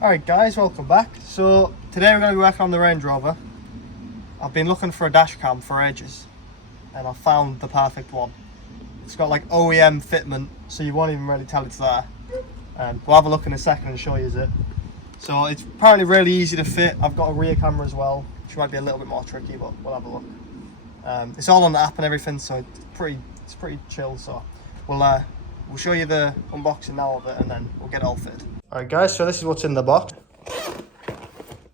Alright guys, welcome back. So today we're going to be working on the Range Rover. I've been looking for a dash cam for ages and I found the perfect one. It's got like OEM fitment, so you won't even really tell it's there. We'll have a look in a second and show you it. So it's apparently really easy to fit. I've got a rear camera as well, which might be a little bit more tricky, but we'll have a look. It's all on the app and everything, so it's pretty chill. So we'll show you the unboxing now of it and then we'll get it all fitted. Alright guys, so this is what's in the box.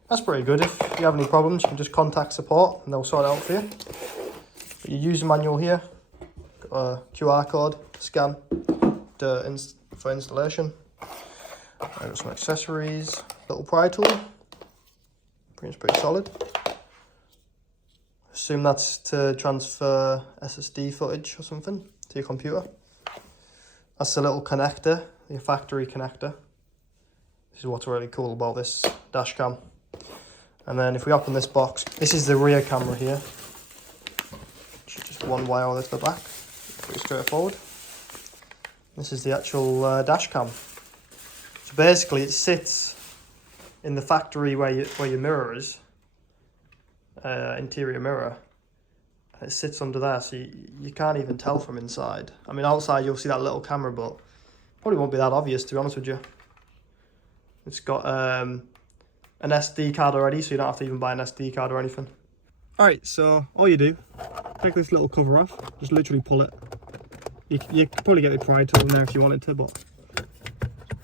That's pretty good. If you have any problems, you can just contact support and they'll sort it out for you. Got your user manual here, got a QR code, scan for installation. I've got some accessories, little pry tool, pretty solid. Assume that's to transfer SSD footage or something to your computer. That's the little connector, the factory connector. This is what's really cool about this dash cam. And then if we open this box, this is the rear camera here. Just one wire all the way to the back. Pretty straightforward. This is the actual dash cam. So basically it sits in the factory where your mirror is, interior mirror. And it sits under there, so you can't even tell from inside. I mean, outside you'll see that little camera, but probably won't be that obvious, to be honest with you. It's got an SD card already, so you don't have to even buy an SD card or anything. Alright, so all you do, take this little cover off, just literally pull it. You could probably get the pry tool in there if you wanted to, but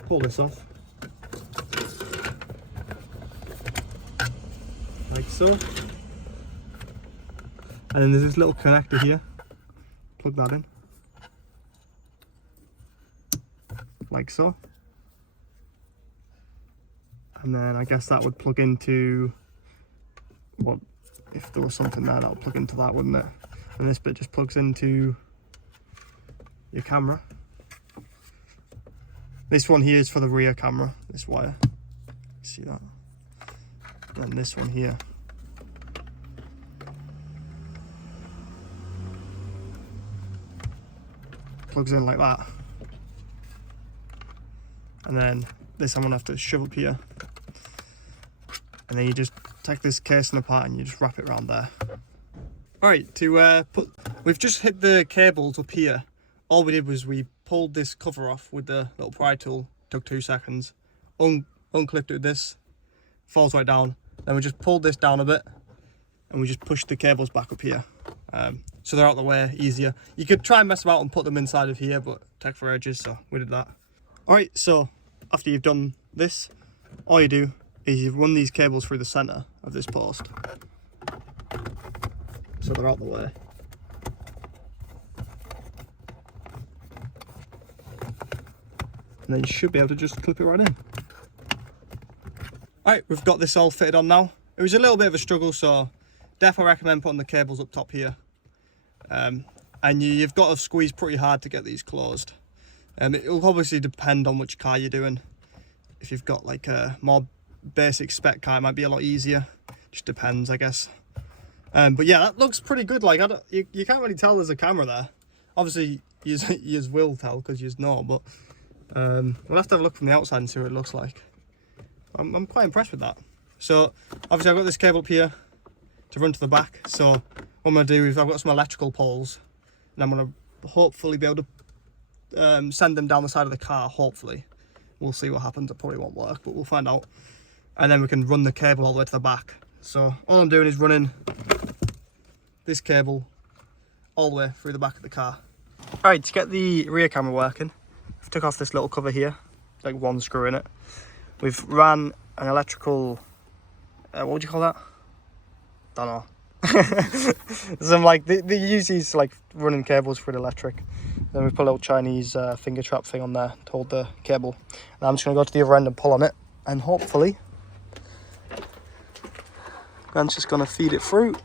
pull this off. Like so. And then there's this little connector here. Plug that in. Like so. And then I guess that would plug into, what, if there was something there, that would plug into that, wouldn't it? And this bit just plugs into your camera. This one here is for the rear camera, this wire. See that? And this one here. Plugs in like that. And then this I'm gonna have to shove up here. And then you just take this casing apart and you just wrap it around there. Alright, we've just hit the cables up here. All we did was we pulled this cover off with the little pry tool. Took 2 seconds. Unclipped it with this. Falls right down. Then we just pulled this down a bit. And we just pushed the cables back up here. So they're out of the way, easier. You could try and mess about and put them inside of here, but take for ages, so we did that. Alright, so after you've done this, all you do is you run these cables through the centre of this post. So they're out the way. And then you should be able to just clip it right in. Alright, we've got this all fitted on now. It was a little bit of a struggle, so definitely recommend putting the cables up top here. And you've got to squeeze pretty hard to get these closed. It'll obviously depend on which car you're doing. If you've got like a more basic spec car, it might be a lot easier. Just depends, I guess. But yeah, that looks pretty good. Like you can't really tell there's a camera there. Obviously, you will tell because you know. But we'll have to have a look from the outside and see what it looks like. I'm quite impressed with that. So obviously, I've got this cable up here to run to the back. So what I'm gonna do is I've got some electrical poles, and I'm gonna hopefully be able to send them down the side of the car. Hopefully. We'll see what happens. It probably won't work, but we'll find out. And then we can run the cable all the way to the back. So all I'm doing is running this cable all the way through the back of the car. Alright, to get the rear camera working, I've took off this little cover here, like one screw in it. We've ran an electrical, what would you call that? Don't know. Some like, they use these like running cables for the electric. Then we put a little Chinese finger trap thing on there to hold the cable. And I'm just going to go to the other end and pull on it. And hopefully, Grant's just going to feed it through.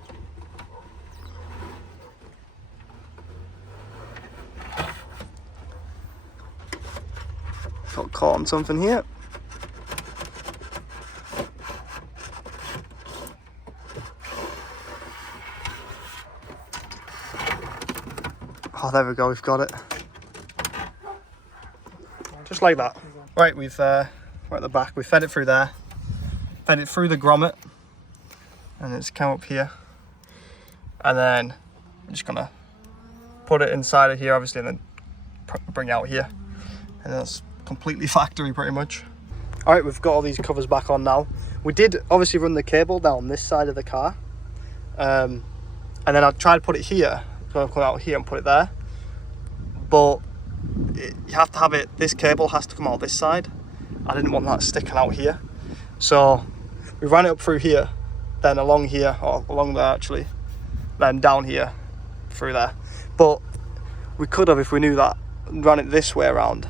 Got caught on something here. Oh, there we go, we've got it. Just like that. Right, we've right at the back. We fed it through there, fed it through the grommet, and it's come up here. And then I'm just gonna put it inside of here, obviously, and then bring it out here. And that's completely factory, pretty much. All right, we've got all these covers back on now. We did obviously run the cable down this side of the car. And then I tried to put it here, so I've come out here and put it there. But you have to have it, this cable has to come out this side. I didn't want that sticking out here. So we ran it up through here, then along here, or along there actually, then down here, through there. But we could have, if we knew that, ran it this way around.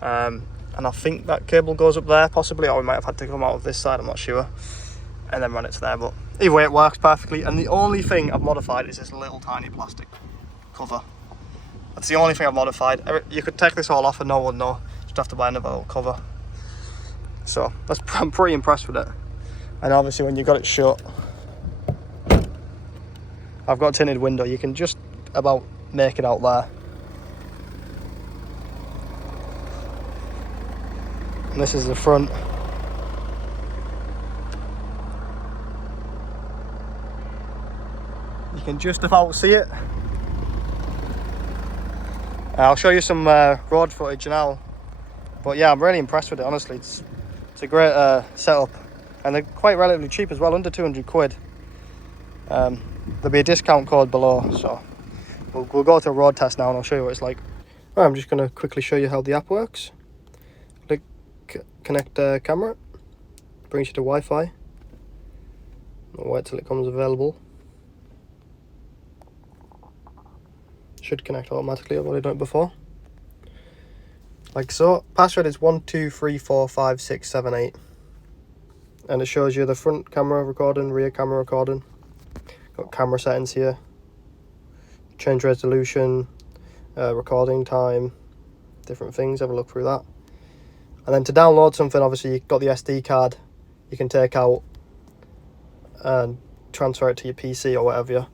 And I think that cable goes up there possibly, or we might have had to come out of this side, I'm not sure. And then run it to there, but either way it works perfectly. And the only thing I've modified is this little tiny plastic cover. That's the only thing I've modified. You could take this all off and no one would know. Just have to buy another little cover. So I'm pretty impressed with it. And obviously when you got it shut, I've got a tinted window. You can just about make it out there. And this is the front. You can just about see it. I'll show you some road footage now. But yeah, I'm really impressed with it, honestly. It's a great setup. And they're quite relatively cheap as well, under 200 quid. There'll be a discount code below, so we'll go to a road test now and I'll show you what it's like. Right, I'm just going to quickly show you how the app works. Click connect camera, brings you to Wi-Fi. I'll wait till it comes available. Should connect automatically, I've already done it before. Like so. Password is 12345678. And it shows you the front camera recording, rear camera recording. Got camera settings here. Change resolution, recording time, different things, have a look through that. And then to download something, obviously you've got the SD card you can take out and transfer it to your PC or whatever,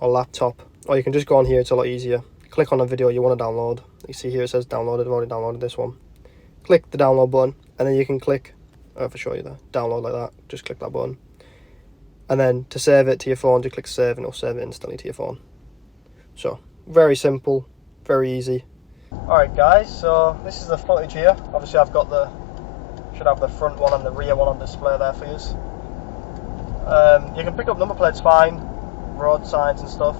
or laptop. Or you can just go on here, it's a lot easier. Click on a video you want to download. You see here it says downloaded, I've already downloaded this one. Click the download button, and then you can click, if I show you the download like that, just click that button. And then to save it to your phone, just click save and it'll save it instantly to your phone. So, very simple, very easy. Alright guys, so this is the footage here. Obviously I've got should have the front one and the rear one on display there for you. You can pick up number plates fine, road signs and stuff.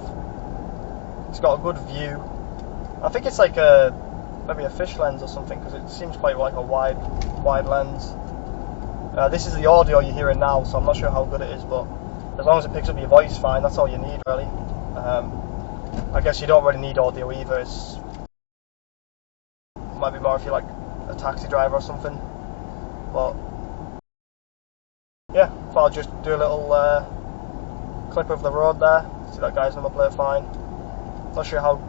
It's got a good view. I think it's like maybe a fish lens or something, because it seems quite like a wide lens. This is the audio you're hearing now, so I'm not sure how good it is, but as long as it picks up your voice fine, that's all you need really. I guess you don't really need audio either. It might be more if you're like a taxi driver or something. But yeah, so I'll just do a little clip of the road there. See that guy's number plate fine. Not sure how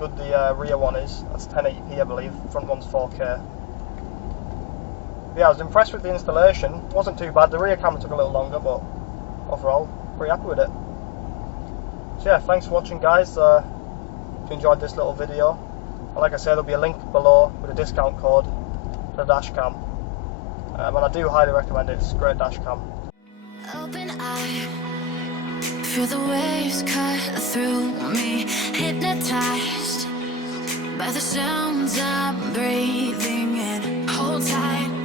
good the rear one is. That's 1080p I believe. Front one's 4K. Yeah, I was impressed with the installation. It wasn't too bad. The rear camera took a little longer, but overall, pretty happy with it. So yeah, thanks for watching guys. If you enjoyed this little video, and like I said, there'll be a link below with a discount code for the dashcam. And I do highly recommend it. It's a great dashcam. Open eye, feel the waves cut through me, hypnotized by the sounds I'm breathing in. Hold tight.